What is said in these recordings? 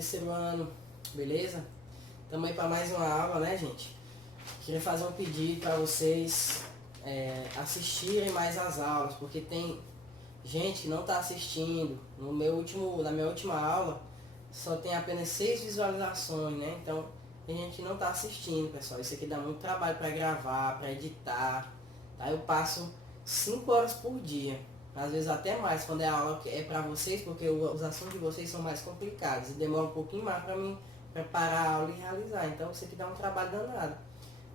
terceiro ano, beleza? Estamos aí para mais uma aula, né, gente? Queria fazer um pedido para vocês assistirem mais as aulas, porque tem gente que não está assistindo. Na minha última aula, só tem apenas 6 visualizações, né? Então, tem gente que não está assistindo, pessoal. Isso aqui dá muito trabalho para gravar, para editar, tá? Eu passo 5 horas por dia. Às vezes até mais, quando é a aula que é para vocês, porque os assuntos de vocês são mais complicados e demora um pouquinho mais para mim preparar a aula e realizar. Então isso aqui dá um trabalho danado.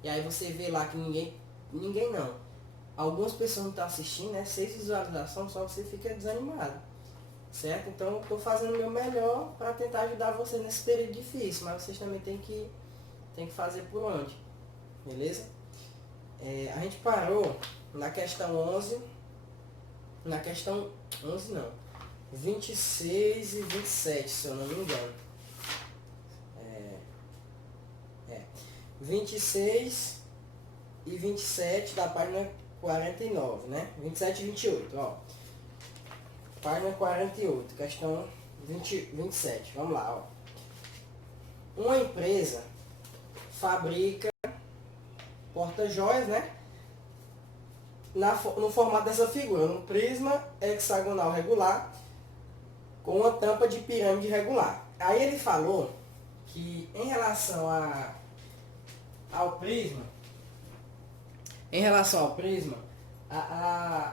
E aí você vê lá que ninguém não. Algumas pessoas não estão assistindo, né? 6 visualizações, só você fica desanimado. Certo? Então eu estou fazendo o meu melhor para tentar ajudar vocês nesse período difícil, mas vocês também tem que fazer por onde. Beleza? A gente parou na questão 11. Na questão 11 não, 26 e 27, se eu não me engano. 26 e 27 da página 49, né? 27 e 28, ó. Página 48, questão 27, vamos lá, ó. Uma empresa fabrica porta-joias, né? No formato dessa figura, um prisma hexagonal regular com uma tampa de pirâmide regular. Aí ele falou que em relação ao prisma,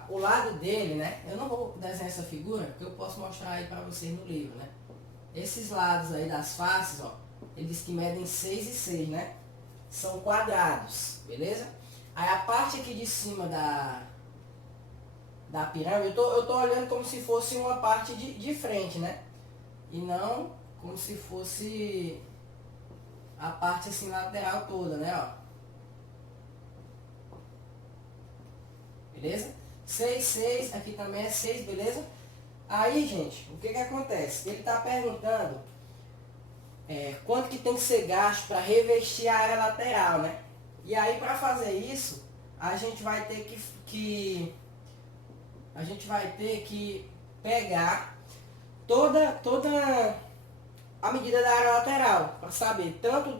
o lado dele, né? Eu não vou desenhar essa figura, porque eu posso mostrar aí para vocês no livro, né? Esses lados aí das faces, ó, eles que medem 6 e 6, né? São quadrados, beleza? Aí a parte aqui de cima da pirâmide, eu tô olhando como se fosse uma parte de frente, né? E não como se fosse a parte assim lateral toda, né? Ó. Beleza? 6, 6, aqui também é 6, beleza? Aí, gente, o que acontece? Ele tá perguntando quanto que tem que ser gasto para revestir a área lateral, né? E aí, para fazer isso, a gente vai ter que pegar toda a medida da área lateral, para saber tanto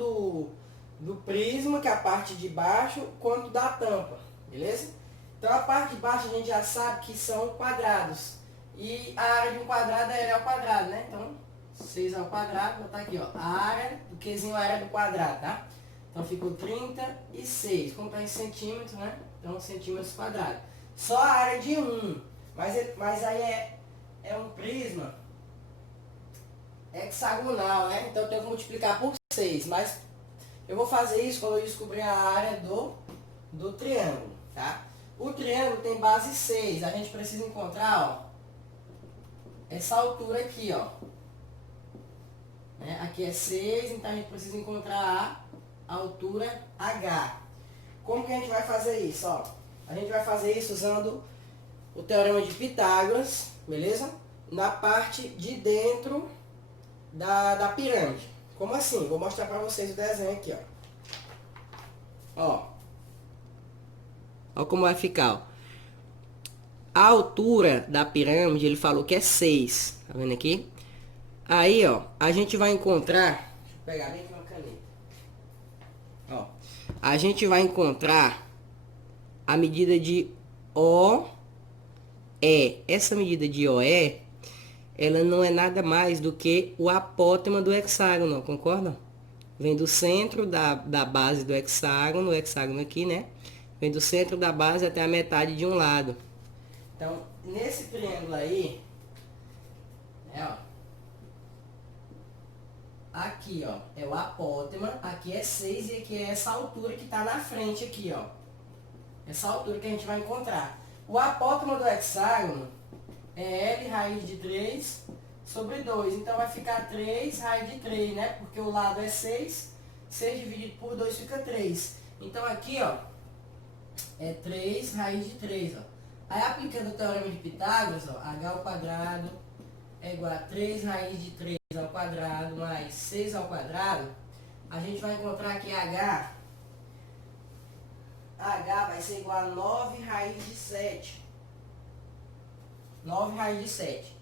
do prisma, que é a parte de baixo, quanto da tampa, beleza? Então a parte de baixo a gente já sabe que são quadrados, e a área de um quadrado é ao quadrado, né? Então 6 ao quadrado, vou botar aqui, ó, a área do Qzinho, a área do quadrado, tá? Então ficou 36, como está em centímetros, né? Então centímetros quadrados. Só a área de 1, mas aí é um prisma hexagonal, né? Então eu tenho que multiplicar por 6, mas eu vou fazer isso quando eu descobrir a área do triângulo, tá? O triângulo tem base 6, a gente precisa encontrar, ó, essa altura aqui, ó. Né? Aqui é 6, então a gente precisa encontrar a altura H. Como que a gente vai fazer isso, ó? A gente vai fazer isso usando o teorema de Pitágoras, beleza? Na parte de dentro da pirâmide. Como assim? Vou mostrar para vocês o desenho aqui, ó. Ó como vai ficar, ó. A altura da pirâmide, ele falou que é 6. Tá vendo aqui? Aí, ó, a gente vai encontrar... Deixa eu pegar bem aqui uma caneta. Ó, a gente vai encontrar a medida de OE. Essa medida de OE, ela não é nada mais do que o apótema do hexágono, concorda? Vem do centro da base do hexágono, o hexágono aqui, né? Vem do centro da base até a metade de um lado. Então, nesse triângulo aí, ó, aqui, ó, é o apótema, aqui é 6 e aqui é essa altura que está na frente aqui, ó. Essa altura que a gente vai encontrar. O apótema do hexágono é L raiz de 3 sobre 2. Então vai ficar 3 raiz de 3, né? Porque o lado é 6. 6 dividido por 2 fica 3. Então aqui, ó, é 3 raiz de 3, ó. Aí aplicando o teorema de Pitágoras, ó, h ao quadrado é igual a 3 raiz de 3 ao quadrado mais 6 ao quadrado. A gente vai encontrar que H vai ser igual a 9 raiz de 7. 9 raiz de 7.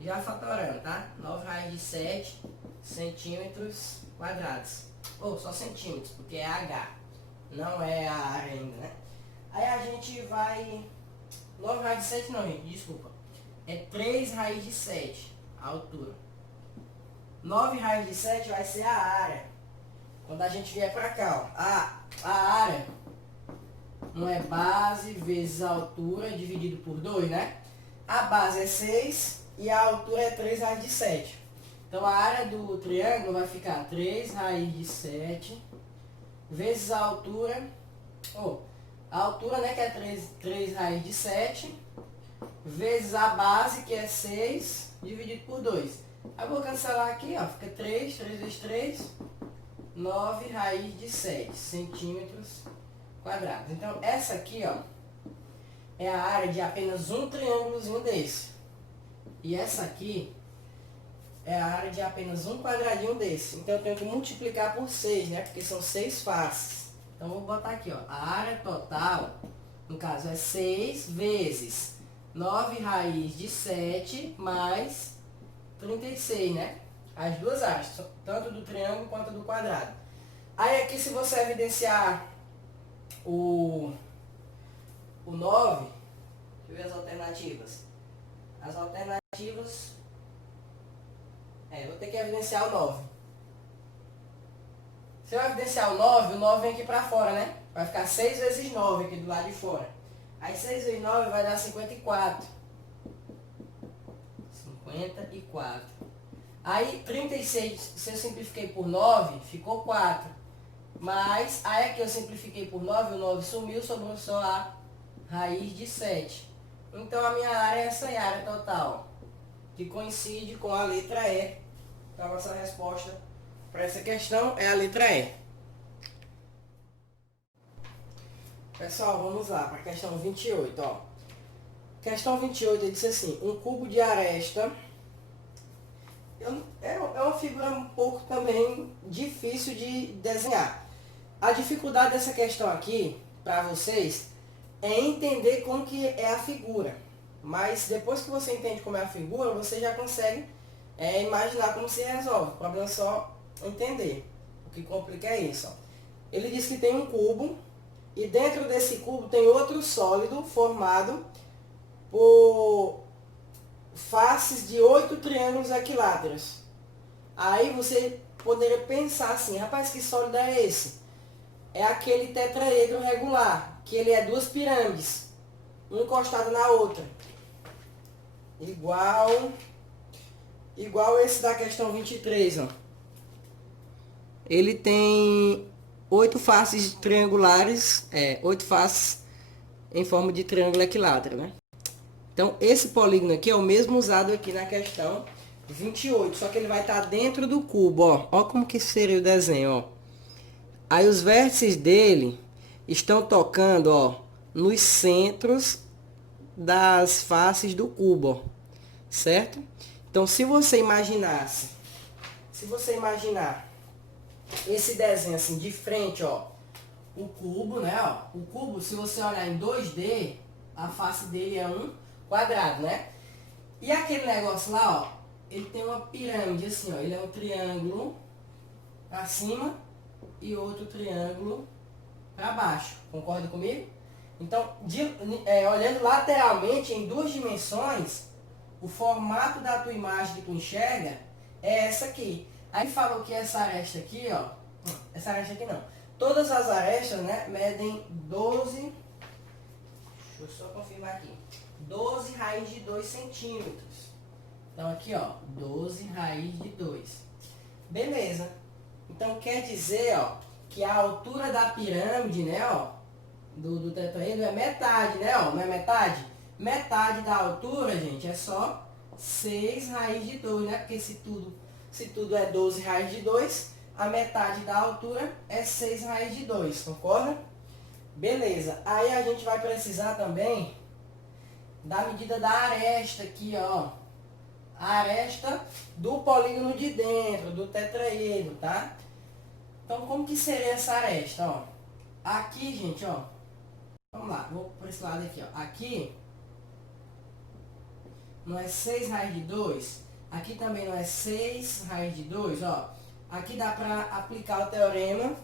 Já fatorando, tá? 9 raiz de 7 centímetros quadrados. Ou só centímetros, porque é H, não é a área ainda, né? Aí a gente vai... 9 raiz de 7 não, gente, desculpa. É 3 raiz de 7, a altura. 9 raiz de 7 vai ser a área. Quando a gente vier pra cá, ó. A área não é base vezes a altura dividido por 2, né? A base é 6 e a altura é 3 raiz de 7. Então a área do triângulo vai ficar 3 raiz de 7 vezes a altura, a altura, né, que é 3 raiz de 7, vezes a base, que é 6, dividido por 2. Aí eu vou cancelar aqui, ó, fica 3 vezes 3, 9 raiz de 7 centímetros quadrados. Então essa aqui, ó, é a área de apenas um triângulozinho desse. E essa aqui é a área de apenas um quadradinho desse. Então eu tenho que multiplicar por 6, né? Porque são 6 faces. Então vou botar aqui, ó. A área total, no caso, é 6 vezes 9 raiz de 7 mais 36, né? As duas áreas, tanto do triângulo quanto do quadrado. Aí aqui, se você evidenciar o 9, deixa eu ver as alternativas. As alternativas... vou ter que evidenciar o 9. Se eu evidenciar o 9 vem aqui pra fora, né? Vai ficar 6 vezes 9 aqui do lado de fora. Aí 6 vezes 9 vai dar 54. 54. Aí 36, se eu simplifiquei por 9, ficou 4. Mas, aí aqui eu simplifiquei por 9, o 9 sumiu, sobrou só a raiz de 7. Então a minha área é essa área total, que coincide com a letra E. Então a nossa resposta para essa questão é a letra E. Pessoal, vamos lá para a questão 28, ó. Questão 28, ele disse assim: um cubo de aresta. É uma figura um pouco também difícil de desenhar. A dificuldade dessa questão aqui, para vocês, é entender como que é a figura. Mas depois que você entende como é a figura, você já consegue imaginar como se resolve. O problema é só entender. O que complica é isso, ó. Ele diz que tem um cubo e dentro desse cubo tem outro sólido formado por faces de 8 triângulos equiláteros. Aí você poderia pensar assim: rapaz, que sólido é esse? É aquele tetraedro regular, que ele é duas pirâmides, uma encostada na outra. Igual esse da questão 23, ó. Ele tem 8 faces triangulares, 8 faces em forma de triângulo equilátero, né? Então, esse polígono aqui é o mesmo usado aqui na questão 28, só que ele vai estar dentro do cubo, ó. Ó como que seria o desenho, ó. Aí os vértices dele estão tocando, ó, nos centros das faces do cubo, ó, certo? Então, se você imaginar esse desenho assim de frente, ó, o cubo, né, ó, o cubo, se você olhar em 2D, a face dele é um quadrado, né? E aquele negócio lá, ó, ele tem uma pirâmide assim, ó, ele é um triângulo para cima e outro triângulo para baixo. Concorda comigo? Então, olhando lateralmente em duas dimensões, o formato da tua imagem que tu enxerga é essa aqui. Aí falou que essa aresta aqui, ó, essa aresta aqui não. Todas as arestas, né, medem 12, deixa eu só confirmar aqui, 12 raiz de 2 centímetros. Então aqui, ó, 12 raiz de 2. Beleza. Então quer dizer, ó, que a altura da pirâmide, né, ó, do tetraedro é metade, né, ó, não é metade? Metade da altura, gente, é só 6 raiz de 2, né? Porque se tudo é 12 raiz de 2, a metade da altura é 6 raiz de 2, concorda? Beleza. Aí a gente vai precisar também da medida da aresta aqui, ó. A aresta do polígono de dentro, do tetraedro, tá? Então, como que seria essa aresta, ó? Aqui, gente, ó. Vamos lá, vou por esse lado aqui, ó. Aqui não é 6 raiz de 2. Aqui também não é 6 raiz de 2, ó. Aqui dá para aplicar o teorema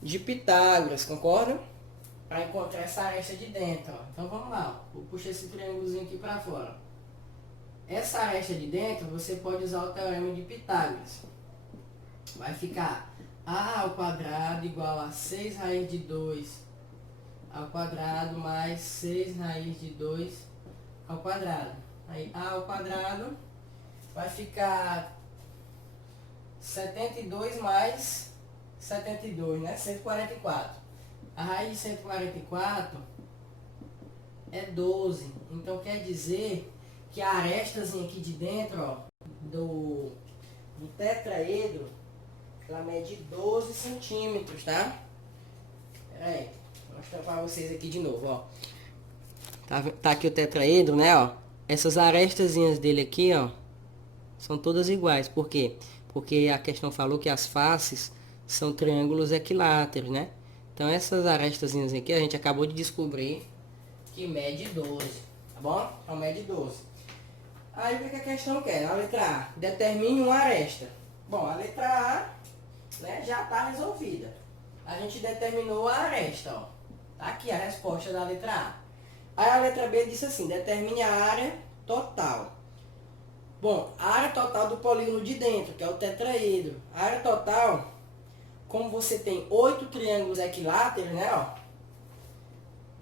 de Pitágoras, concorda? Para encontrar essa aresta de dentro, ó. Então vamos lá, ó. Vou puxar esse triângulozinho aqui para fora. Essa aresta de dentro, você pode usar o teorema de Pitágoras. Vai ficar a ao quadrado igual a 6 raiz de 2 ao quadrado mais 6 raiz de 2 ao quadrado. Aí a ao quadrado vai ficar 72 mais 72, né? 144. A raiz de 144 é 12. Então quer dizer que a arestazinha aqui de dentro, ó, do tetraedro, ela mede 12 centímetros, tá? Pera aí, vou mostrar para vocês aqui de novo, ó. Tá aqui o tetraedro, né, ó. Essas arestazinhas dele aqui, ó, são todas iguais. Por quê? Porque a questão falou que as faces são triângulos equiláteros, né? Então essas arestazinhas aqui a gente acabou de descobrir que mede 12, tá bom? Então mede 12. Aí o que a questão quer? A letra A, determine uma aresta. Bom, a letra A, né, já está resolvida. A gente determinou a aresta, ó. Tá aqui a resposta da letra A. Aí a letra B disse assim, determine a área total. Bom, a área total do polígono de dentro, que é o tetraedro. A área total, como você tem 8 triângulos equiláteros, né, ó.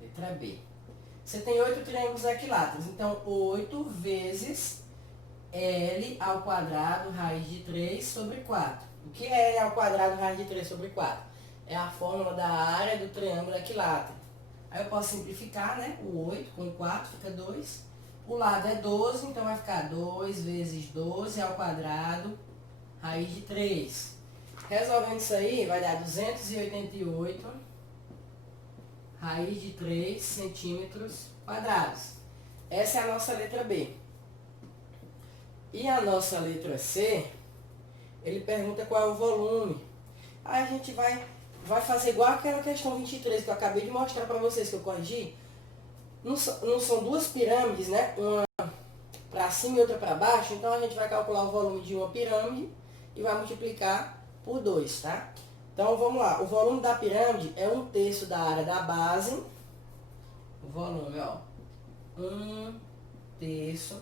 Letra B. Você tem 8 triângulos equiláteros, então 8 vezes L ao quadrado raiz de 3 sobre 4. O que é L ao quadrado raiz de 3 sobre 4? É a fórmula da área do triângulo equilátero. Aí eu posso simplificar, né? O 8 com 4 fica 2. O lado é 12, então vai ficar 2 vezes 12 ao quadrado raiz de 3. Resolvendo isso aí, vai dar 288 raiz de 3 centímetros quadrados. Essa é a nossa letra B. E a nossa letra C, ele pergunta qual é o volume. Aí a gente vai fazer igual aquela questão 23 que eu acabei de mostrar para vocês, que eu corrigi. Não são duas pirâmides, né? Uma para cima e outra para baixo. Então a gente vai calcular o volume de uma pirâmide e vai multiplicar por 2, tá? Então vamos lá, o volume da pirâmide é 1/3 da área da base. O volume, ó, 1/3.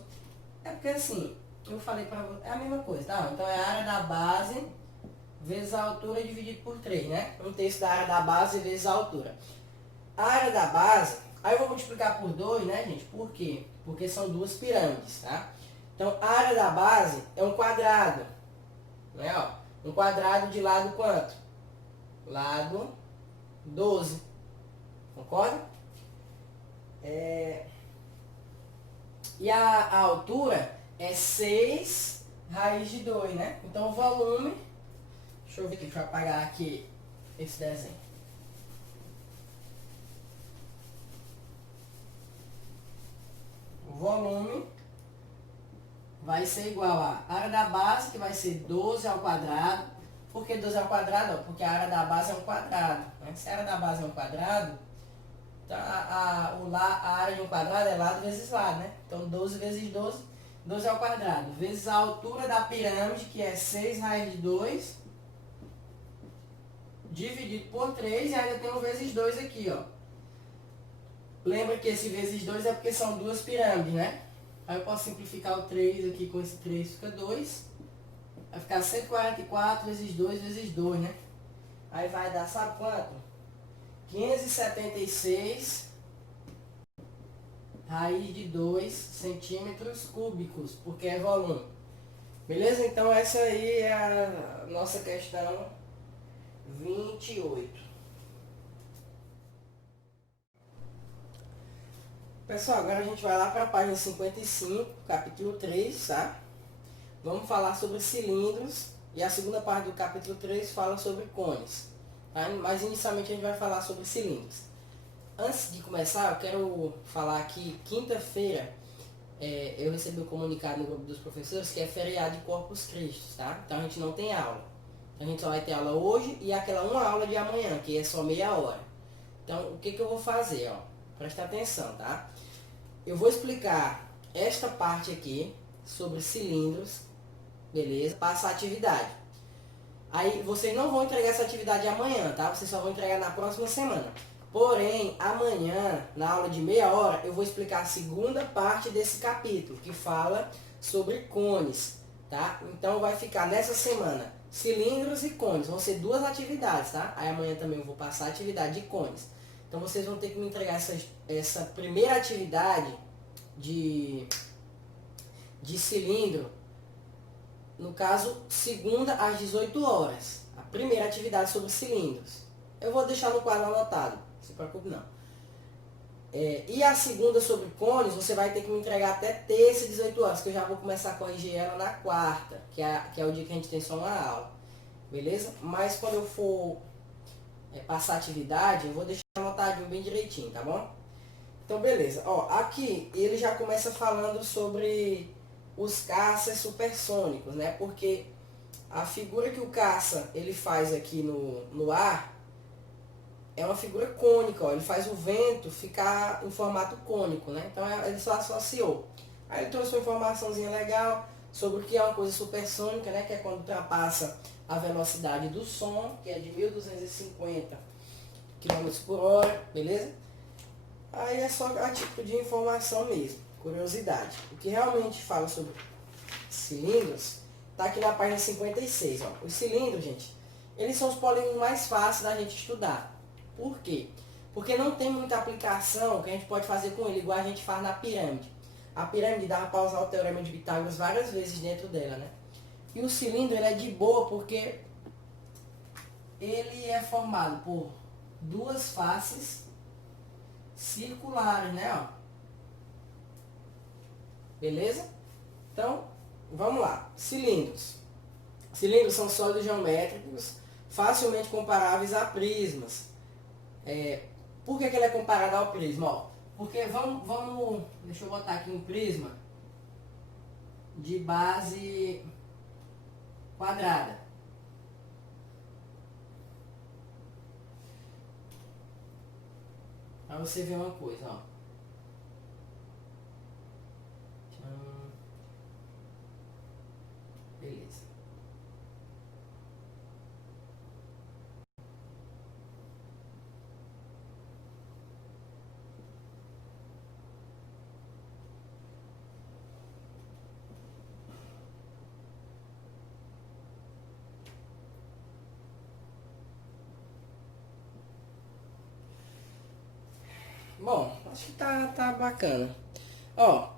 É porque assim, eu falei pra você, é a mesma coisa, tá? Então é a área da base vezes a altura dividido por 3, né? 1/3 da área da base vezes a altura. A área da base, aí eu vou multiplicar por 2, né, gente? Por quê? Porque são duas pirâmides, tá? Então a área da base é um quadrado, né, ó? Um quadrado de lado quanto? Lado 12. Concorda? E a altura é 6 raiz de 2, né? Então o volume... Deixa eu ver aqui, deixa eu apagar aqui esse desenho. O volume vai ser igual a área da base, que vai ser 12 ao quadrado. Por que 12 ao quadrado? Porque a área da base é um quadrado, né? Se a área da base é um quadrado, então a área de um quadrado é lado vezes lado, né? Então 12 vezes 12, 12 ao quadrado, vezes a altura da pirâmide, que é 6 raiz de 2, dividido por 3, e ainda tem um vezes 2 aqui, ó. Lembra que esse vezes 2 é porque são duas pirâmides, né? Aí eu posso simplificar o 3 aqui, com esse 3 fica 2. Vai ficar 144 vezes 2 vezes 2, né? Aí vai dar, sabe quanto? 576 raiz de 2 centímetros cúbicos, porque é volume. Beleza? Então essa aí é a nossa questão 28. Pessoal, agora a gente vai lá para a página 55, capítulo 3, tá? Vamos falar sobre cilindros e a segunda parte do capítulo 3 fala sobre cones, tá? Mas inicialmente a gente vai falar sobre cilindros. Antes de começar, eu quero falar que quinta-feira eu recebi um comunicado no grupo dos professores que é feriado de Corpus Christi, tá? Então a gente não tem aula. Então a gente só vai ter aula hoje e aquela uma aula de amanhã, que é só meia hora. Então o que eu vou fazer, ó? Presta atenção, tá? Eu vou explicar esta parte aqui sobre cilindros beleza? Passa a atividade. Aí vocês não vão entregar essa atividade amanhã, tá? Vocês só vão entregar na próxima semana. Porém, amanhã, na aula de meia hora, eu vou explicar a segunda parte desse capítulo, que fala sobre cones, tá? Então vai ficar nessa semana cilindros e cones, vão ser duas atividades, tá? Aí amanhã também eu vou passar a atividade de cones. Então vocês vão ter que me entregar essa primeira atividade de cilindro, no caso, segunda às 18 horas. A primeira atividade sobre cilindros. Eu vou deixar no quadro anotado, não se preocupe não. E a segunda sobre cones, você vai ter que me entregar até terça, 18 horas, que eu já vou começar a corrigir ela na quarta, que é o dia que a gente tem só uma aula. Beleza? Mas quando eu for passar a atividade, eu vou deixar anotadinho bem direitinho, tá bom? Então, beleza. Ó, aqui ele já começa falando sobre os caças supersônicos, né? Porque a figura que o caça ele faz aqui no ar é uma figura cônica, ó. Ele faz o vento ficar em formato cônico, né? Então ele só associou. Aí ele trouxe uma informaçãozinha legal sobre o que é uma coisa supersônica, né? Que é quando ultrapassa a velocidade do som, que é de 1.250 km por hora, beleza? Aí é só a tipo de informação mesmo, curiosidade. O que realmente fala sobre cilindros está aqui na página 56. Ó. Os cilindros, gente, eles são os polígonos mais fáceis da gente estudar. Por quê? Porque não tem muita aplicação que a gente pode fazer com ele, igual a gente faz na pirâmide. A pirâmide dava para usar o teorema de Pitágoras várias vezes dentro dela, né? E o cilindro ele é de boa porque ele é formado por duas faces circulares, né? Ó. Beleza? Então, vamos lá. Cilindros. Cilindros são sólidos geométricos facilmente comparáveis a prismas. Por que ele é comparado ao prisma? Ó, porque vamos, deixa eu botar aqui um prisma de base quadrada. Para você ver uma coisa, ó. Beleza. Bom, acho que tá bacana. Ó,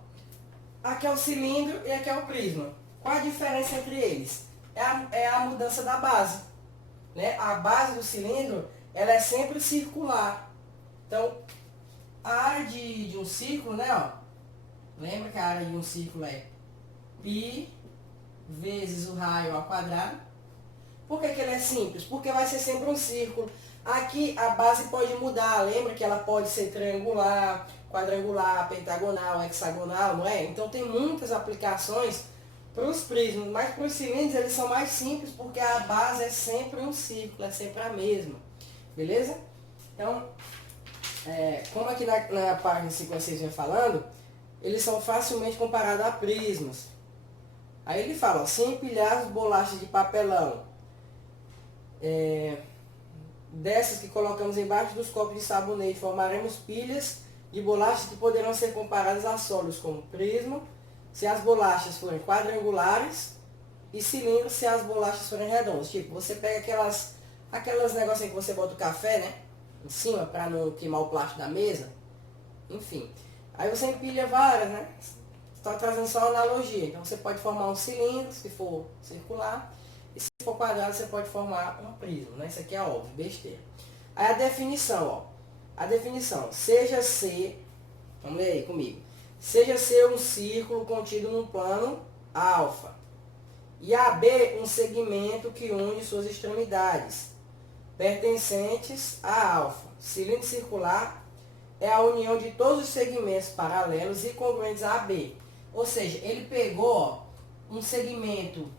aqui é o cilindro e aqui é o prisma. Qual a diferença entre eles? É a mudança da base. Né? A base do cilindro ela é sempre circular. Então, a área de um círculo, né? Ó, lembra que a área de um círculo é π vezes o raio ao quadrado. Por que ele é simples? Porque vai ser sempre um círculo. Aqui a base pode mudar, lembra que ela pode ser triangular, quadrangular, pentagonal, hexagonal, não é? Então tem muitas aplicações para os prismas, mas para os cilindros eles são mais simples porque a base é sempre um círculo, é sempre a mesma. Beleza? Então, como aqui na página 56 vem falando, eles são facilmente comparados a prismas. Aí ele fala, ó, se empilhar bolachas de papelão, dessas que colocamos embaixo dos copos de sabonete, formaremos pilhas de bolachas que poderão ser comparadas a sólidos como prisma, se as bolachas forem quadrangulares, e cilindros se as bolachas forem redondas. Tipo, você pega aquelas negocinhos que você bota o café, né, em cima, para não queimar o plástico da mesa. Enfim. Aí você empilha várias, né? Está trazendo só uma analogia. Então você pode formar um cilindro, se for circular, e se for quadrado, você pode formar um prisma, né? Isso aqui é óbvio, besteira. Aí a definição, ó. A definição, seja C, vamos ler aí comigo. Seja C um círculo contido num plano alfa. E AB um segmento que une suas extremidades, pertencentes a alfa. Cilindro circular é a união de todos os segmentos paralelos e congruentes a AB. Ou seja, ele pegou, ó, um segmento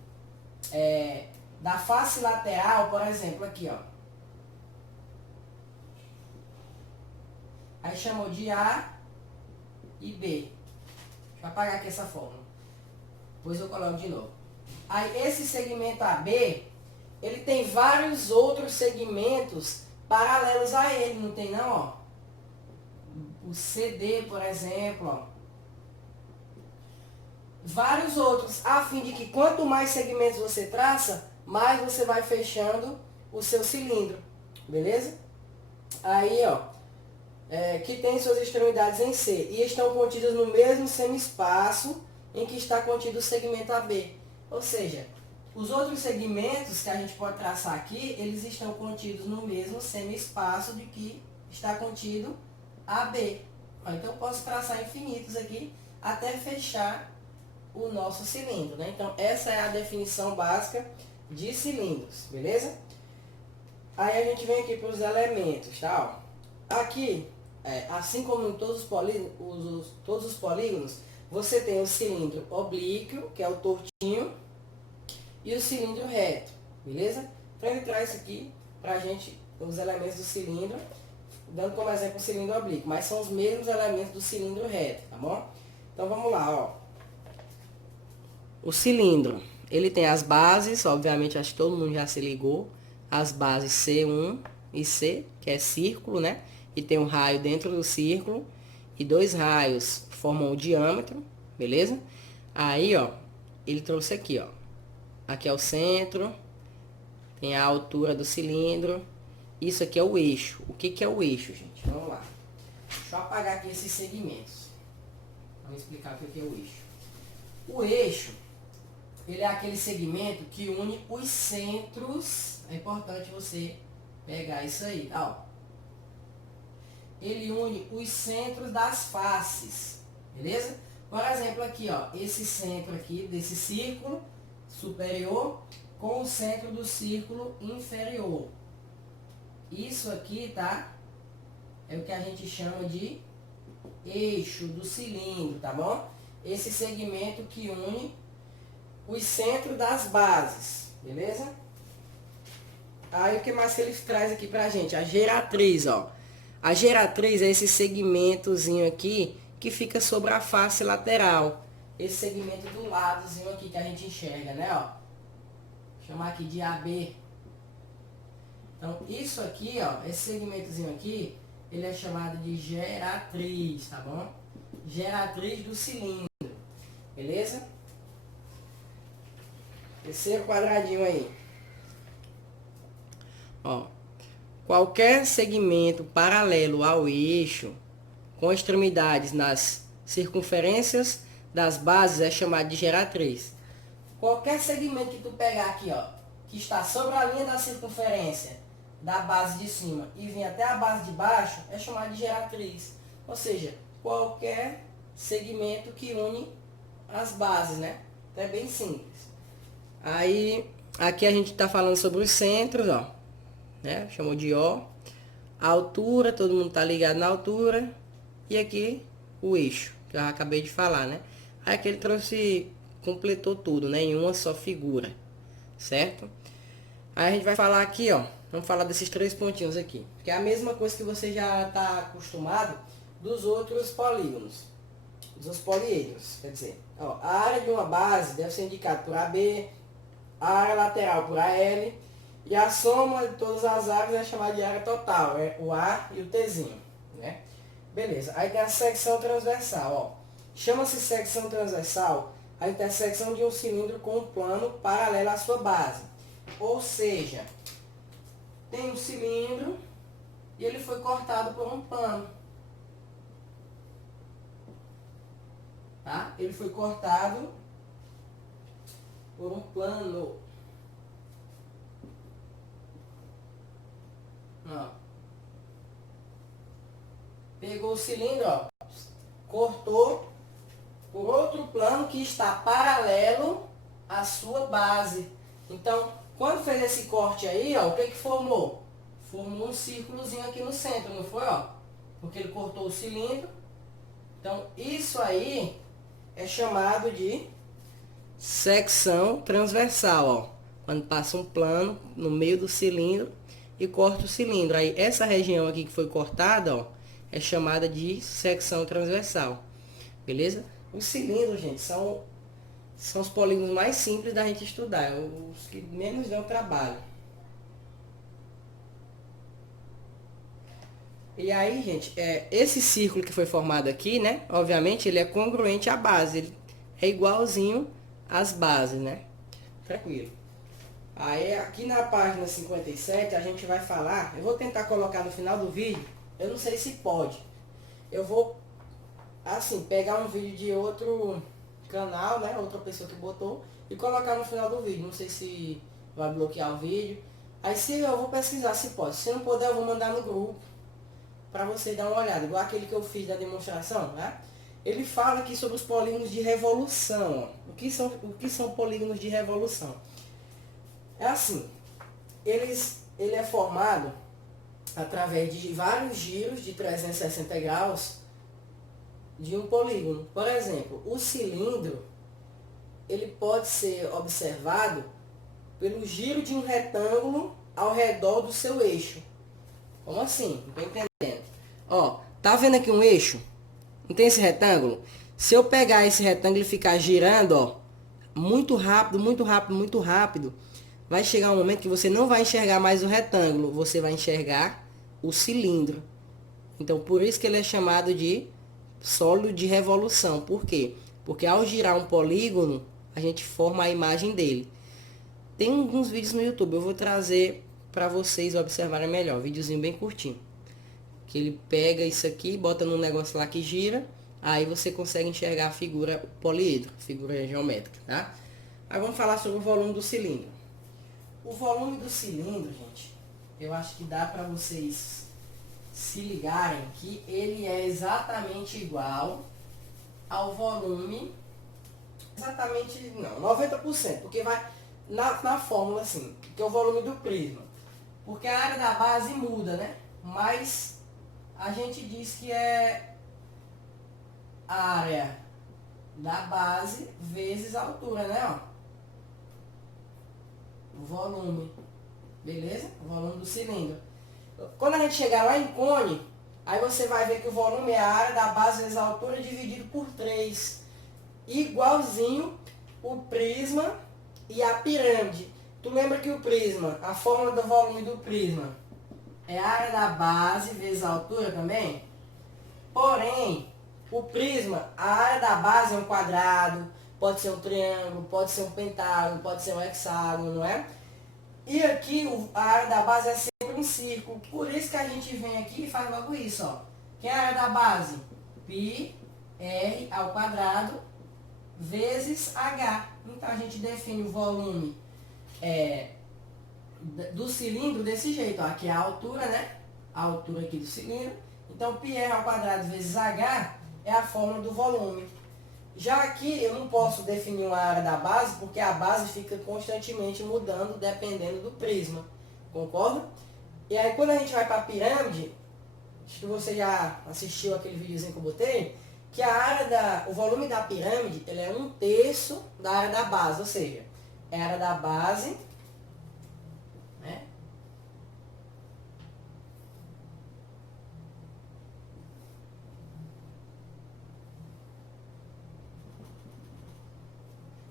da face lateral, por exemplo, aqui, ó. Aí chamou de A e B. Deixa eu apagar aqui essa fórmula. Depois eu coloco de novo. Aí esse segmento AB, ele tem vários outros segmentos paralelos a ele, não tem não, ó? O CD, por exemplo, ó. Vários outros, a fim de que quanto mais segmentos você traça, mais você vai fechando o seu cilindro, beleza? Aí, ó, que tem suas extremidades em C e estão contidas no mesmo semi-espaço em que está contido o segmento AB. Ou seja, os outros segmentos que a gente pode traçar aqui, eles estão contidos no mesmo semi-espaço de que está contido AB. Então, eu posso traçar infinitos aqui até fechar o nosso cilindro, né? Então, essa é a definição básica de cilindros, beleza? Aí a gente vem aqui para os elementos, tá? Ó. Aqui, assim como em todos os polígonos, você tem o cilindro oblíquo, que é o tortinho, e o cilindro reto, beleza? Então ele traz isso aqui para a gente, os elementos do cilindro, dando como exemplo o cilindro oblíquo, mas são os mesmos elementos do cilindro reto, tá bom? Então vamos lá, ó. O cilindro, ele tem as bases, obviamente acho que todo mundo já se ligou, as bases C1 e C, que é círculo, né? E tem um raio dentro do círculo, e dois raios formam o diâmetro, beleza? Aí, ó, ele trouxe aqui, ó. Aqui é o centro, tem a altura do cilindro, isso aqui é o eixo. O que que é o eixo, gente? Vamos lá. Deixa eu apagar aqui esses segmentos. Vamos explicar o que que é o eixo. O eixo, ele é aquele segmento que une os centros. É importante você pegar isso aí, tá? Ó. Ele une os centros das faces, beleza? Por exemplo, aqui, ó, esse centro aqui desse círculo superior com o centro do círculo inferior. Isso aqui, tá? É o que a gente chama de eixo do cilindro, tá bom? Esse segmento que une os centros das bases, beleza? Aí o que mais que ele traz aqui pra gente? A geratriz, ó. A geratriz é esse segmentozinho aqui que fica sobre a face lateral. Esse segmento do ladozinho aqui que a gente enxerga, né, ó? Vou chamar aqui de AB. Então, isso aqui, ó, esse segmentozinho aqui, ele é chamado de geratriz, tá bom? Geratriz do cilindro, beleza? Terceiro quadradinho aí. Ó, qualquer segmento paralelo ao eixo, com extremidades nas circunferências das bases, é chamado de geratriz. Qualquer segmento que tu pegar aqui, ó, que está sobre a linha da circunferência da base de cima e vir até a base de baixo, é chamado de geratriz. Ou seja, qualquer segmento que une as bases, né? Então é bem simples. Aí, aqui a gente está falando sobre os centros, ó, né? Chamou de O. A altura, todo mundo tá ligado na altura. E aqui, o eixo, que eu já acabei de falar, né? Aí aqui ele trouxe, completou tudo, né? Em uma só figura, certo? Aí a gente vai falar aqui, ó. Vamos falar desses três pontinhos aqui. Que é a mesma coisa que você já está acostumado dos outros polígonos. Dos poliedros, quer dizer. Ó, a área de uma base deve ser indicada por AB, a área lateral por AL, e a soma de todas as áreas é chamada de área total, é o A e o Tzinho, né? Beleza, aí tem a secção transversal, ó. Chama-se secção transversal a intersecção de um cilindro com um plano paralelo à sua base. Ou seja, tem um cilindro e ele foi cortado por um plano. Tá? Ele foi cortado por um plano. Ó. Pegou o cilindro, ó, cortou por outro plano que está paralelo à sua base. Então, quando fez esse corte aí, ó, o que que formou? Formou um círculozinho aqui no centro, não foi, ó? Porque ele cortou o cilindro. Então, isso aí é chamado de secção transversal, ó. Quando passa um plano no meio do cilindro e corta o cilindro. Aí, essa região aqui que foi cortada, ó, é chamada de secção transversal. Beleza? Os cilindros, gente, são são os polígonos mais simples da gente estudar, os que menos dão trabalho. E aí, gente, esse círculo que foi formado aqui, né? Obviamente ele é congruente à base, ele é igualzinho às bases, né? Tranquilo. Aí aqui na página 57 a gente vai falar, eu vou tentar colocar no final do vídeo, eu não sei se pode. Eu vou, assim, pegar um vídeo de outro canal, né? Outra pessoa que botou e colocar no final do vídeo. Não sei se vai bloquear o vídeo. Aí se eu vou pesquisar se pode. Se não puder, eu vou mandar no grupo para você dar uma olhada, igual aquele que eu fiz da demonstração, né? Ele fala aqui sobre os polígonos de revolução. Ó. O que são polígonos de revolução? É assim, ele é formado através de vários giros de 360 graus de um polígono. Por exemplo, o cilindro, ele pode ser observado pelo giro de um retângulo ao redor do seu eixo. Como assim? Não tô entendendo. Ó, tá vendo aqui um eixo? Não tem esse retângulo? Se eu pegar esse retângulo e ficar girando, ó, muito rápido, muito rápido, muito rápido, vai chegar um momento que você não vai enxergar mais o retângulo, você vai enxergar o cilindro. Então, por isso que ele é chamado de sólido de revolução. Por quê? Porque ao girar um polígono, a gente forma a imagem dele. Tem alguns vídeos no YouTube, eu vou trazer para vocês observarem melhor, um videozinho bem curtinho. Que ele pega isso aqui, bota num negócio lá que gira, aí você consegue enxergar a figura poliedro, figura geométrica, tá? Agora vamos falar sobre o volume do cilindro. O volume do cilindro, gente, eu acho que dá para vocês se ligarem que ele é exatamente igual ao volume, exatamente não, 90%, porque vai na fórmula assim, que é o volume do prisma. Porque a área da base muda, né? Mas a gente diz que é a área da base vezes a altura, né? Ó. O volume, beleza? O volume do cilindro. Quando a gente chegar lá em cone, aí você vai ver que o volume é a área da base vezes a altura dividido por 3. Igualzinho o prisma e a pirâmide. Tu lembra que o prisma, a fórmula do volume do prisma é a área da base vezes a altura também? Porém, o prisma, a área da base é um quadrado, pode ser um triângulo, pode ser um pentágono, pode ser um hexágono, não é? E aqui a área da base é sempre um círculo. Por isso que a gente vem aqui e faz logo isso, ó. Que é a área da base? Π r ao quadrado vezes h. Então a gente define o volume do cilindro desse jeito, ó. Aqui é a altura, né? A altura aqui do cilindro. Então πr ao quadrado vezes h é a fórmula do volume. Já aqui eu não posso definir uma área da base, porque a base fica constantemente mudando dependendo do prisma. Concorda? E aí quando a gente vai para a pirâmide, acho que você já assistiu aquele videozinho que eu botei, que o volume da pirâmide ele é 1/3 da área da base, ou seja, é a área da base, né?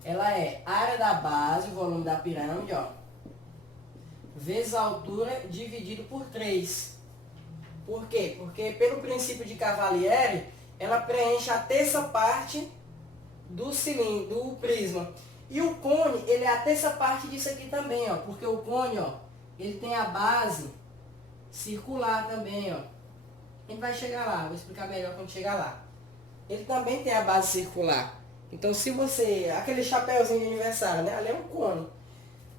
Ela é a área da base, o volume da pirâmide, ó, vezes a altura dividido por 3. Por quê? Porque pelo princípio de Cavalieri, ela preenche a terça parte do cilindro, do prisma. E o cone, ele é a terça parte disso aqui também, ó, porque o cone, ó, ele tem a base circular também, ó. A gente vai chegar lá, vou explicar melhor quando chegar lá. Ele também tem a base circular. Então se você, aquele chapéuzinho de aniversário, né, ali é um cone.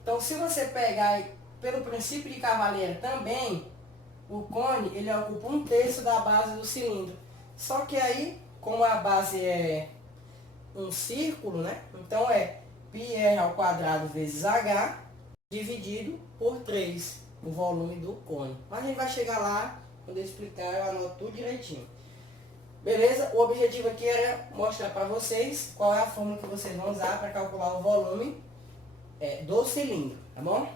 Então se você pegar pelo princípio de Cavalieri também, o cone, ele ocupa 1/3 da base do cilindro. Só que aí, como a base é um círculo, né? Então é πr ao quadrado vezes h dividido por 3, o volume do cone. Mas a gente vai chegar lá, quando eu explicar, eu anoto tudo direitinho. Beleza? O objetivo aqui era mostrar para vocês qual é a fórmula que vocês vão usar para calcular o volume do cilindro, tá bom?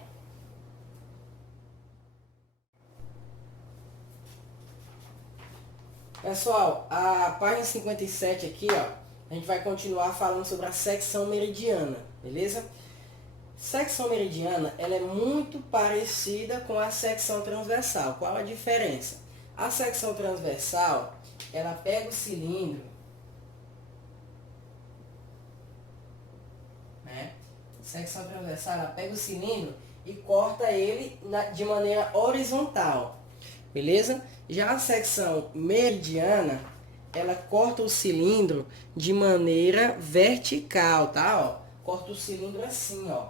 Pessoal, a página 57 aqui, ó, a gente vai continuar falando sobre a secção meridiana, beleza? Secção meridiana, ela é muito parecida com a secção transversal. Qual a diferença? A secção transversal, ela pega o cilindro, né? Secção transversal, ela pega o cilindro e corta ele de maneira horizontal, beleza? Já a secção meridiana, ela corta o cilindro de maneira vertical, tá? Ó, corta o cilindro assim, ó,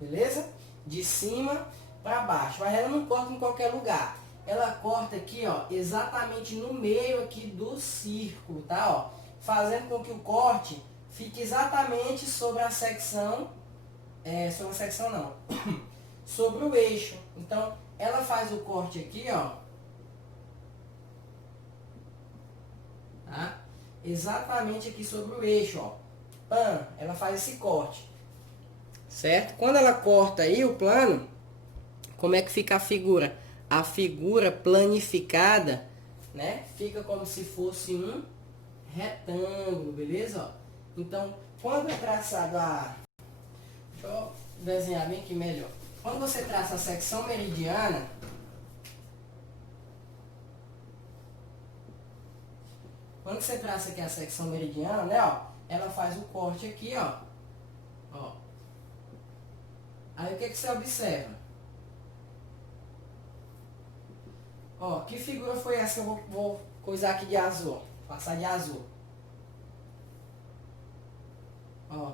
beleza? De cima para baixo, mas ela não corta em qualquer lugar. Ela corta aqui, ó, exatamente no meio aqui do círculo, tá? Ó, fazendo com que o corte fique exatamente sobre a secção, sobre a secção não, sobre o eixo. Então, ela faz o corte aqui, ó, tá? Exatamente aqui sobre o eixo, ó. Pam, ela faz esse corte, certo? Quando ela corta aí o plano, como é que fica a figura? A figura planificada, né? Fica como se fosse um retângulo, beleza? Ó, então, quando é traçado a... Deixa eu desenhar bem aqui melhor. Quando você traça a secção meridiana, quando você traça aqui a secção meridiana, né, ó, ela faz o corte aqui, ó. Ó. Aí o que você observa? Ó, que figura foi essa que eu vou coisar aqui de azul? Passar de azul. Ó.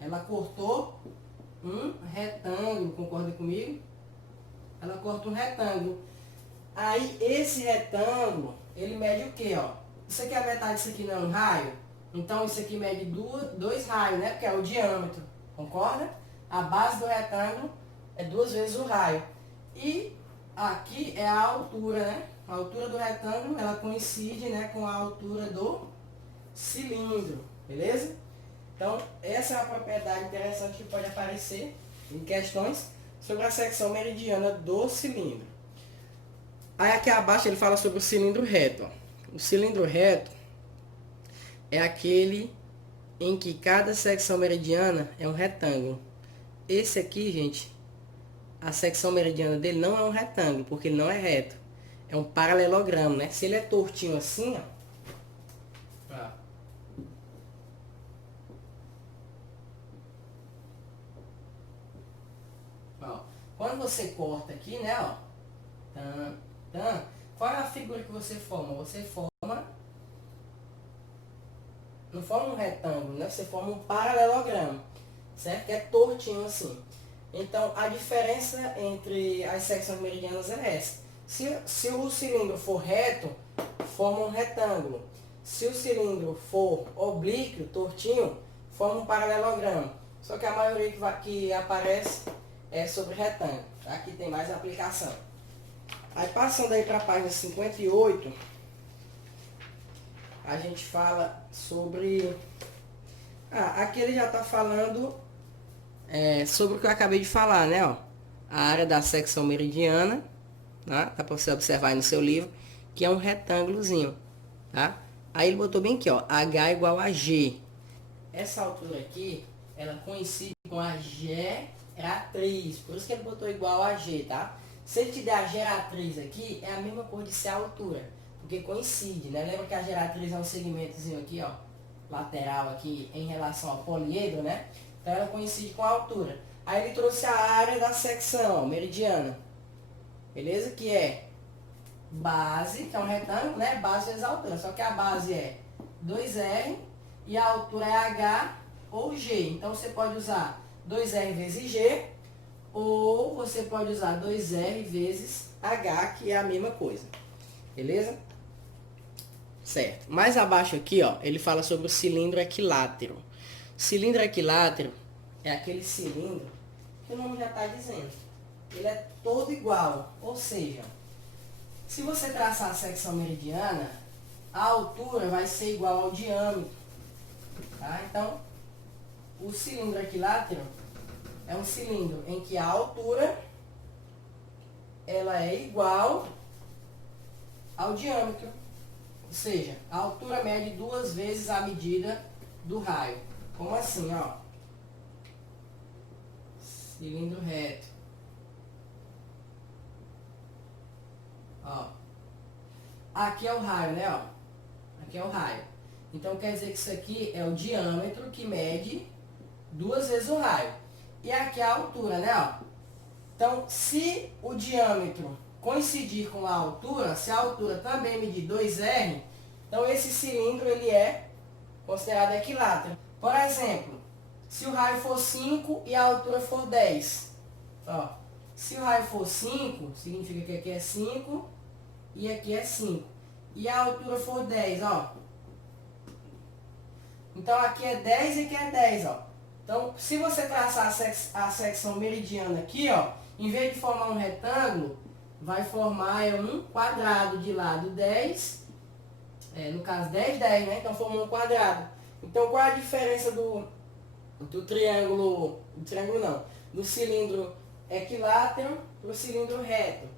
Ela cortou um retângulo, concorda comigo? Ela corta um retângulo. Aí esse retângulo, ele mede o quê, ó? Isso aqui é a metade disso aqui, não é um raio? Então isso aqui mede dois raios, né? Porque é o diâmetro, concorda? A base do retângulo é 2 vezes o raio. E aqui é a altura, né? A altura do retângulo, ela coincide, né, com a altura do cilindro, beleza? Então, essa é uma propriedade interessante que pode aparecer em questões sobre a secção meridiana do cilindro. Aí aqui abaixo ele fala sobre o cilindro reto. Ó. O cilindro reto é aquele em que cada secção meridiana é um retângulo. Esse aqui, gente, a secção meridiana dele não é um retângulo, porque ele não é reto. É um paralelogramo, né? Se ele é tortinho assim, ó. Ó, quando você corta aqui, né, ó. Qual é a figura que você forma? Você forma... Não forma um retângulo, né? Você forma um paralelogramo, certo? Que é tortinho assim. Então, a diferença entre as secções meridianas é essa. Se o cilindro for reto, forma um retângulo. Se o cilindro for oblíquo, tortinho, forma um paralelogramo. Só que a maioria que aparece é sobre retângulo. Tá? Aqui tem mais aplicação. Aí passando aí para a página 58, a gente fala sobre... aqui ele já está falando sobre o que eu acabei de falar, né? Ó, a área da secção meridiana, tá? Dá para você observar aí no seu livro, que é um retângulozinho, tá? Aí ele botou bem aqui, ó, H igual a G. Essa altura aqui, ela coincide com a geratriz, por isso que ele botou igual a G, tá? Se ele te der a geratriz aqui, é a mesma coisa de ser a altura, porque coincide, né? Lembra que a geratriz é um segmentozinho aqui, ó, lateral aqui, em relação ao poliedro, né? Então ela coincide com a altura. Aí ele trouxe a área da secção, ó, meridiana, beleza? Que é base, que é um retângulo, né? Base vezes a altura, só que a base é 2R e a altura é H ou G. Então você pode usar 2R vezes G, ou você pode usar 2R vezes H, que é a mesma coisa. Beleza? Certo. Mais abaixo aqui, ó, ele fala sobre o cilindro equilátero. Cilindro equilátero é aquele cilindro que o nome já está dizendo. Ele é todo igual. Ou seja, se você traçar a secção meridiana, a altura vai ser igual ao diâmetro. Tá? Então, o cilindro equilátero é um cilindro em que a altura ela é igual ao diâmetro. Ou seja, a altura mede 2 vezes a medida do raio. Como assim, ó? Cilindro reto. Ó. Aqui é o raio, né, ó? Aqui é o raio. Então quer dizer que isso aqui é o diâmetro que mede 2 vezes o raio. E aqui é a altura, né, ó? Então, se o diâmetro coincidir com a altura, se a altura também medir 2R, então esse cilindro ele é considerado equilátero. Por exemplo, se o raio for 5 e a altura for 10. Ó, se o raio for 5, significa que aqui é 5 e aqui é 5. E a altura for 10, ó. Então aqui é 10 e aqui é 10, ó. Então, se você traçar a secção meridiana aqui, ó, em vez de formar um retângulo, vai formar um quadrado de lado 10, no caso 10, 10, né? Então formou um quadrado. Então qual é a diferença do triângulo, do cilindro equilátero para o cilindro reto?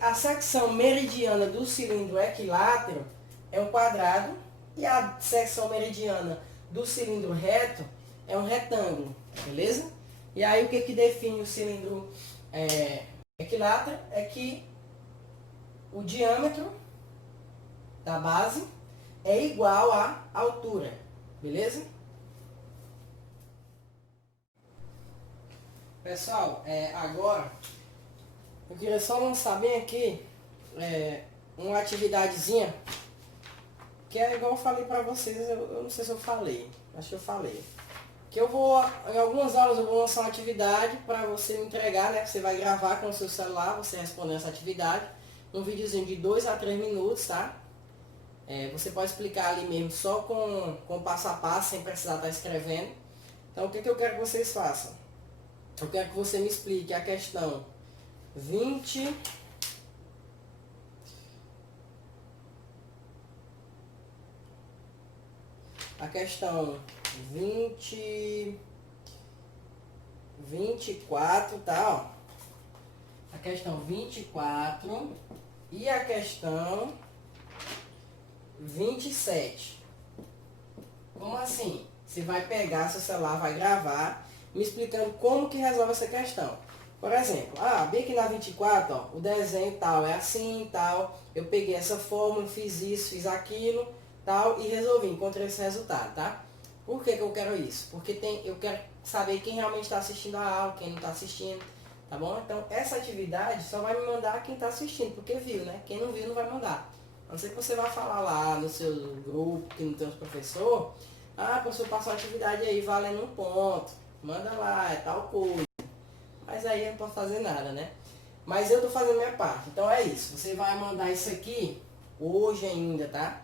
A secção meridiana do cilindro equilátero é um quadrado e a secção meridiana do cilindro reto é um retângulo, beleza? E aí o que define o cilindro equilátero é que o diâmetro da base é igual à altura, beleza? Pessoal, agora eu queria só lançar bem aqui uma atividadezinha que é igual eu falei pra vocês, eu não sei se eu falei, acho que eu falei. Que eu vou, em algumas aulas eu vou lançar uma atividade para você me entregar, né? Você vai gravar com o seu celular, você respondendo essa atividade. Um videozinho de 2 a 3 minutos, tá? Você pode explicar ali mesmo, só com passo a passo, sem precisar estar escrevendo. Então o que eu quero que vocês façam? Eu quero que você me explique a questão 20... A questão 24, tá? Ó. A questão 24 e a questão 27. Como assim? Você vai pegar seu celular, vai gravar, me explicando como que resolve essa questão. Por exemplo, bem que na 24, ó, o desenho tal é assim, tal, eu peguei essa fórmula, fiz isso, fiz aquilo, tal, e resolvi, encontrei esse resultado, tá? Por que eu quero isso? Porque eu quero saber quem realmente está assistindo a aula, quem não está assistindo, tá bom? Então, essa atividade só vai me mandar quem está assistindo, porque viu, né? Quem não viu não vai mandar. A não ser que você vá falar lá no seu grupo, que não tem os professor, professor, passou a atividade aí, valendo 1 ponto, manda lá, é tal coisa. Mas aí eu não posso fazer nada, né? Mas eu tô fazendo minha parte. Então é isso. Você vai mandar isso aqui hoje ainda, tá?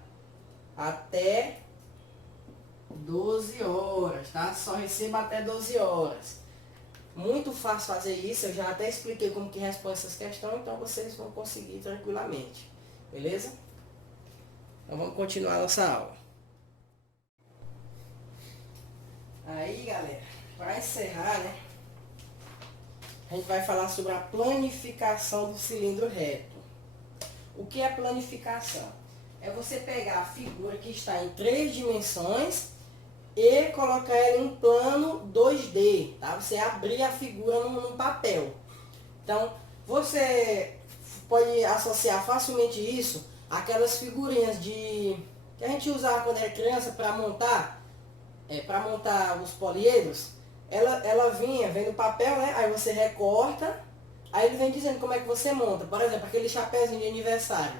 Até 12 horas, tá? Só receba até 12 horas. Muito fácil fazer isso. Eu já até expliquei como que responde essas questões. Então vocês vão conseguir tranquilamente. Beleza? Então vamos continuar a nossa aula. Aí, galera, para encerrar, né? A gente vai falar sobre a planificação do cilindro reto. O que é planificação? É você pegar a figura que está em 3 dimensões e colocar ela em um plano 2D, tá? Você abrir a figura num papel. Então, você pode associar facilmente isso àquelas figurinhas que a gente usava quando era criança para montar os poliedros. Ela vem no papel, né? Aí você recorta, aí ele vem dizendo como é que você monta. Por exemplo, aquele chapéuzinho de aniversário.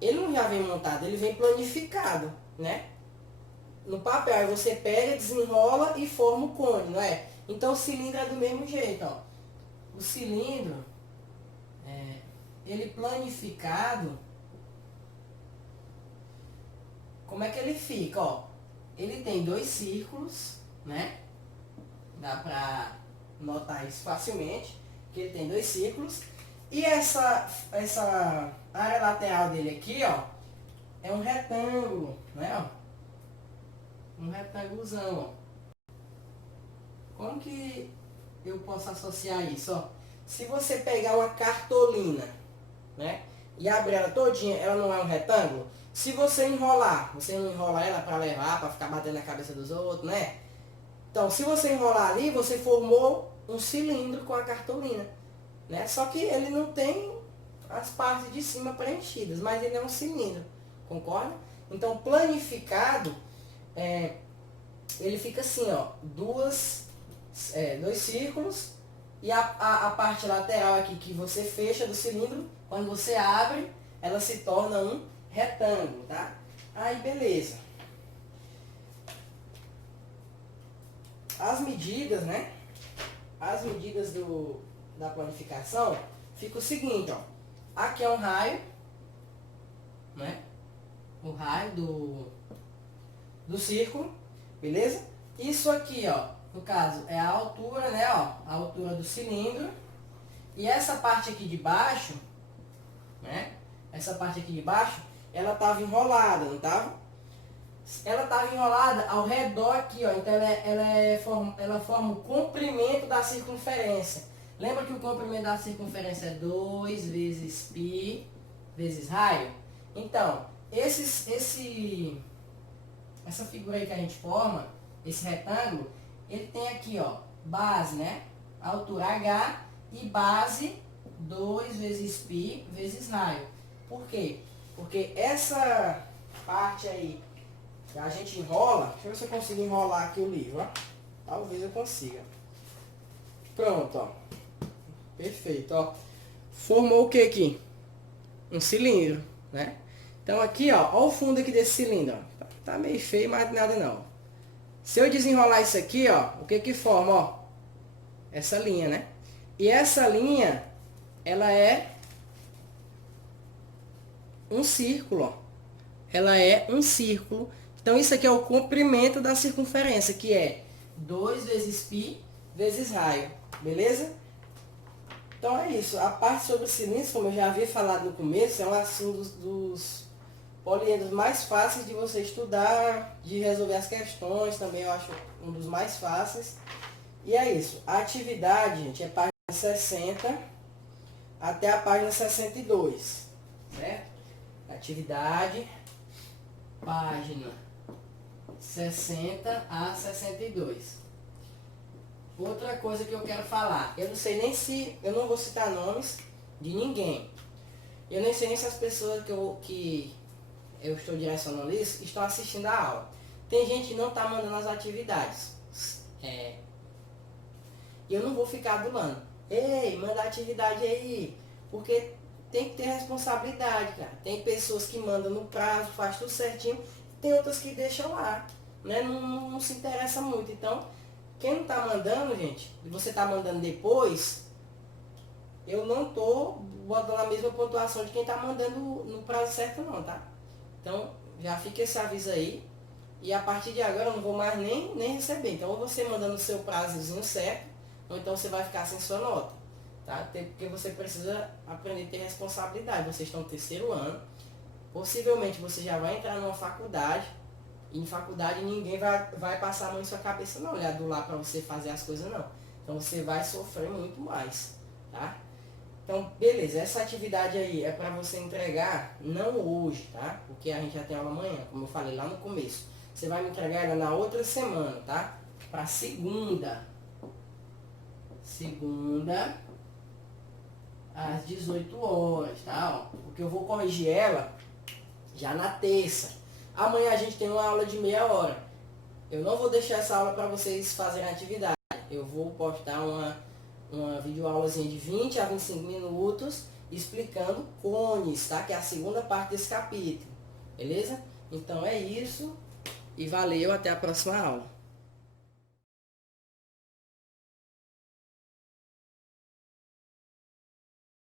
Ele não já vem montado, ele vem planificado, né? No papel, aí você pega, desenrola e forma o cone, não é? Então o cilindro é do mesmo jeito, ó. O cilindro, ele planificado, como é que ele fica, ó? Ele tem 2 círculos, né? Dá pra notar isso facilmente, que ele tem 2 círculos. E essa área lateral dele aqui, ó, é um retângulo, né, ó? Um retângulozão, ó. Como que eu posso associar isso, ó? Se você pegar uma cartolina, né, e abrir ela todinha, ela não é um retângulo? Se você enrolar, você não enrola ela para levar, para ficar batendo na cabeça dos outros, né? Então, se você enrolar ali, você formou um cilindro com a cartolina, né? Só que ele não tem as partes de cima preenchidas, mas ele é um cilindro, concorda? Então, planificado, ele fica assim, ó, dois círculos e a parte lateral aqui que você fecha do cilindro, quando você abre, ela se torna um retângulo, tá? Aí, beleza. As medidas, né? As medidas da planificação fica o seguinte, ó. Aqui é um raio, né? O raio do círculo, beleza? Isso aqui, ó, no caso, é a altura, né, ó, a altura do cilindro. E essa parte aqui de baixo, né? Essa parte aqui de baixo, ela tava enrolada, não tava? Ela tava enrolada ao redor aqui, ó. Então ela forma o comprimento da circunferência. Lembra que o comprimento da circunferência é 2 vezes π vezes raio? Então, essa figura aí que a gente forma, esse retângulo, ele tem aqui, ó, base, né? Altura H e base 2 vezes π vezes raio. Por quê? Porque essa parte aí que a gente enrola, deixa eu ver se eu consigo enrolar aqui o livro, ó. Talvez eu consiga. Pronto, ó. Perfeito, ó. Formou o que aqui? Um cilindro, né? Então aqui, ó o fundo aqui desse cilindro, ó. Tá meio feio, mas nada não. Se eu desenrolar isso aqui, ó, o que que forma, ó? Essa linha, né? E essa linha, ela é um círculo, ó. Ela é um círculo. Então isso aqui é o comprimento da circunferência, que é 2 vezes π vezes raio, beleza? Então é isso. A parte sobre os cilindros, como eu já havia falado no começo, é um assunto dos poliedros mais fáceis de você estudar, de resolver as questões, também eu acho um dos mais fáceis. E é isso. A atividade, gente, é página 60 até a página 62, certo? Atividade, página 60 a 62. Outra coisa que eu quero falar, eu não sei nem se, eu não vou citar nomes de ninguém. Eu nem sei nem se as pessoas que eu estou direcionando isso estão assistindo a aula. Tem gente que não está mandando as atividades. E eu não vou ficar adulando. Ei, manda a atividade aí. Porque tem que ter responsabilidade, cara. Tem pessoas que mandam no prazo, faz tudo certinho. Tem outras que deixam lá, né? Não se interessa muito. Então, quem não está mandando, gente, e você está mandando depois, eu não estou botando a mesma pontuação de quem está mandando no prazo certo não, tá? Então, já fica esse aviso aí. E a partir de agora eu não vou mais nem receber. Então, ou você manda no seu prazozinho certo, ou então você vai ficar sem sua nota, tá? Porque você precisa aprender a ter responsabilidade. Vocês estão no terceiro ano. Possivelmente você já vai entrar numa faculdade. E em faculdade ninguém vai passar a mão em sua cabeça não, olhar do lado para você fazer as coisas não. Então você vai sofrer muito mais, tá? Então, beleza, essa atividade aí é para você entregar, não hoje, tá? Porque a gente já tem aula amanhã, como eu falei lá no começo. Você vai me entregar ela na outra semana, tá? Para segunda. Segunda, às 18 horas, tá? Ó, porque eu vou corrigir ela já na terça. Amanhã a gente tem uma aula de meia hora. Eu não vou deixar essa aula para vocês fazerem atividade. Eu vou postar uma videoaulazinha de 20 a 25 minutos explicando cones, tá? Que é a segunda parte desse capítulo. Beleza? Então é isso. E valeu, até a próxima aula.